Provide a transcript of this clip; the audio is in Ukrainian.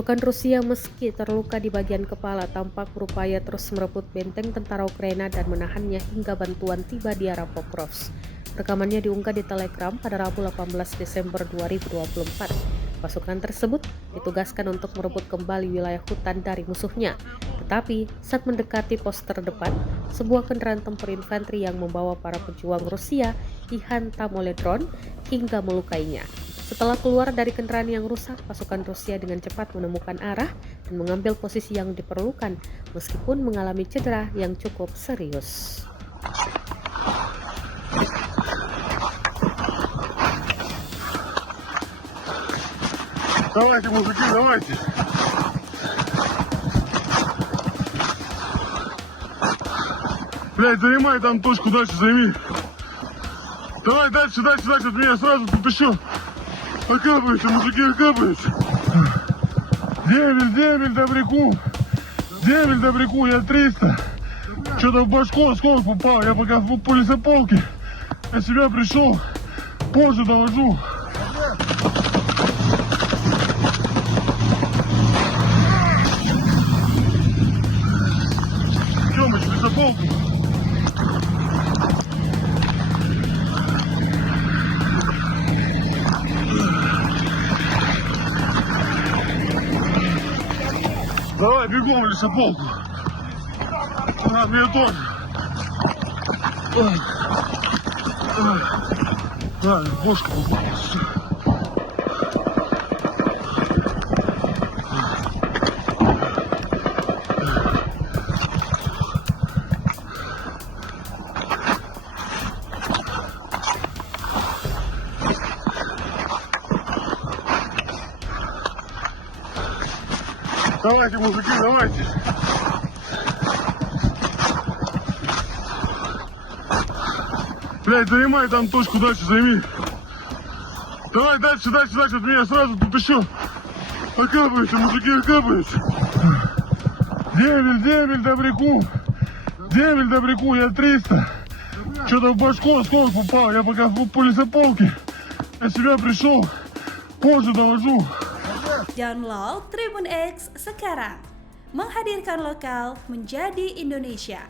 Pasukan Rusia meski terluka di bagian kepala tampak berupaya terus merebut benteng tentara Ukraina dan menahannya hingga bantuan tiba di area Pokrovsk. Rekamannya diunggah di Telegram pada Rabu 18 Desember 2024. Pasukan tersebut ditugaskan untuk merebut kembali wilayah hutan dari musuhnya. Tetapi saat mendekati pos terdepan, sebuah kendaraan tempur infanteri yang membawa para pejuang Rusia dihantam oleh drone hingga melukainya. Setelah keluar dari kendaraan yang rusak, pasukan Rusia dengan cepat menemukan arah dan mengambil posisi yang diperlukan meskipun mengalami cedera yang cukup serius. Давайте, мужики, давайте. Блядь, занимай там точку, дальше займи. Давай дальше от меня сразу тут еще окапываются, мужики, окапываются. Демель, добряку, я 300. Что-то в башку осколок попал, я пока по лесополке. Я себя пришел, позже доложу. Тёмыч, лесополку. Давай, бегом в лесополку. На, мне тоже. Да, бошка попалась. Давайте, мужики, давайте. Блядь, занимай там точку, дальше займи. Давай дальше от меня сразу тут еще окапываются, мужики, окапываются. Демель, добряку, я 300. Что-то в башку осколок попал, я пока по лесополке. Я себя пришел, позже доложу. Download Tribun X sekarang, menghadirkan lokal menjadi Indonesia.